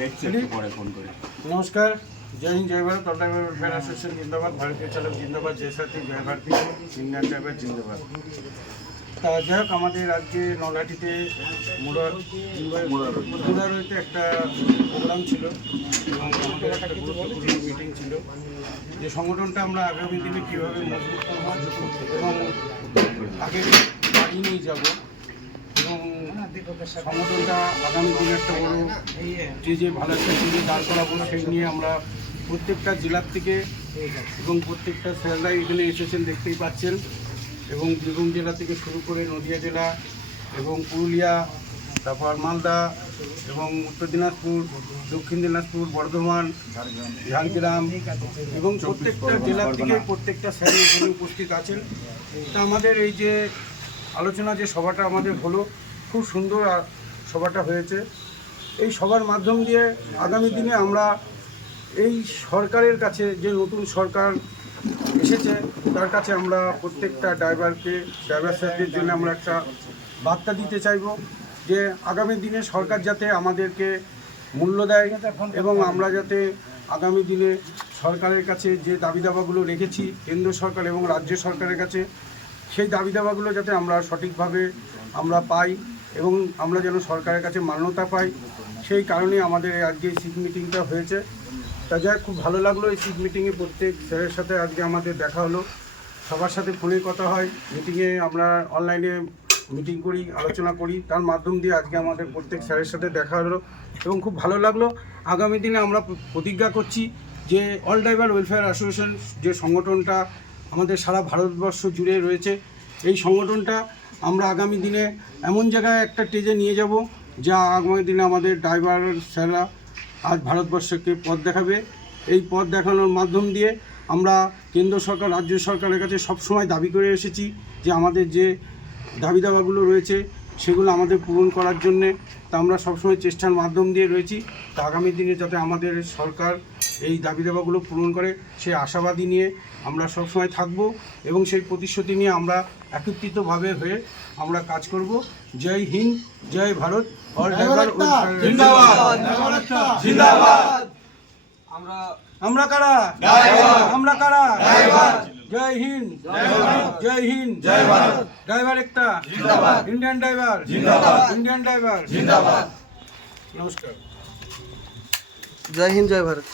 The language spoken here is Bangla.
দেখছি একটু পরে ফোন করে। নমস্কার, জয় হিন্দ, জয় Bharat. All driver welfare association জিন্দাবাদ, ভারতীয় চালক জিন্দাবাদ, জয় সাথী, জয় ভারতী, ইন্ডিয়ান ড্রাইভার জিন্দাবাদ। তা যাই হোক, আমাদের আজকে নলহাটিতে মুরারইতে একটা প্রোগ্রাম ছিল এবং আমাদের একটা গুরুত্বপূর্ণ মিটিং ছিল যে সংগঠনটা আমরা আগামী দিনে কীভাবে মজবুত করব এবং আগে বাড়িয়ে নিয়ে যাব এবং সংগঠনটা আগামী দিনে একটা বড় যে ভালো একটা স্টেজে দাঁড় করাবো সেই নিয়ে আমরা প্রত্যেকটা জেলার থেকে এবং প্রত্যেকটা স্যাররাই এখানে এসেছেন, দেখতেই পাচ্ছেন। এবং বীরভূম জেলা থেকে শুরু করে নদিয়া জেলা এবং পুরুলিয়া, তারপর মালদা এবং উত্তর দিনাজপুর, দক্ষিণ দিনাজপুর, বর্ধমান, ঝাড়গ্রাম এবং প্রত্যেকটা জেলার থেকে প্রত্যেকটা স্যার এখানে উপস্থিত আছেন। তা আমাদের এই যে আলোচনা যে সভাটা আমাদের হলো, খুব সুন্দর সভাটা হয়েছে। এই সভার মাধ্যম দিয়ে আগামী দিনে আমরা এই সরকারের কাছে, যে নতুন সরকার এসেছে তার কাছে আমরা প্রত্যেকটা ড্রাইভার স্যারদের জন্য আমরা একটা বার্তা দিতে চাইব যে আগামী দিনে সরকার যাতে আমাদেরকে মূল্য দেয় এবং আমরা যাতে আগামী দিনে সরকারের কাছে যে দাবি দাবাগুলো রেখেছি কেন্দ্র সরকার এবং রাজ্য সরকারের কাছে, সেই দাবি দাবাগুলো যাতে আমরা সঠিকভাবে আমরা পাই এবং আমরা যেন সরকারের কাছে মান্যতা পাই। সেই কারণে আমাদের আজকে এই সিট মিটিংটা হয়েছে। তা যাই খুব ভালো লাগলো এই সিট মিটিংয়ে প্রত্যেক স্যারের সাথে আজকে আমাদের দেখা হলো। সবার সাথে ফোনে কথা হয়, মিটিংয়ে আমরা অনলাইনে মিটিং করি, আলোচনা করি, তার মাধ্যম দিয়ে আজকে আমাদের প্রত্যেক স্যারের সাথে দেখা হলো এবং খুব ভালো লাগলো। আগামী দিনে আমরা প্রতিজ্ঞা করছি যে অল ড্রাইভার ওয়েলফেয়ার অ্যাসোসিয়েশন যে সংগঠনটা আমাদের সারা ভারতবর্ষ জুড়ে রয়েছে, এই সংগঠনটা আমরা আগামী দিনে এমন জায়গায় একটা স্টেজে নিয়ে যাব যা আগামী দিনে আমাদের ড্রাইভার স্যাররা আজ ভারতবর্ষকে পথ দেখাবে। এই পথ দেখানোর মাধ্যম দিয়ে আমরা কেন্দ্র সরকার, রাজ্য সরকারের কাছে সবসময় দাবি করে এসেছি যে আমাদের যে দাবি দাবাগুলো রয়েছে সেগুলো আমাদের পূরণ করার জন্যে তা আমরা সবসময় চেষ্টার মাধ্যম দিয়ে রয়েছি। তা আগামী দিনে যাতে আমাদের সরকার এই দাবি দাবাগুলো পূরণ করে সেই আশাবাদী নিয়ে আমরা সবসময় থাকব এবং সেই প্রতিশ্রুতি নিয়ে আমরা একত্রিতভাবে হয়ে আমরা কাজ করব। জয় হিন্দ, জয় ভারত। অল ড্রাইভার জিন্দাবাদ জিন্দাবাদ। আমরা কারা? আমরা কারা? জয় হিন্দ, জয় হিন্দ, জয় ভারত। ড্রাইভার একটা জিন্দাবাদ। ইন্ডিয়ান ড্রাইভার জিন্দাবাদ। ইন্ডিয়ান ড্রাইভার জিন্দাবাদ। নমস্কার। জয় হিন্দ, জয় ভারত।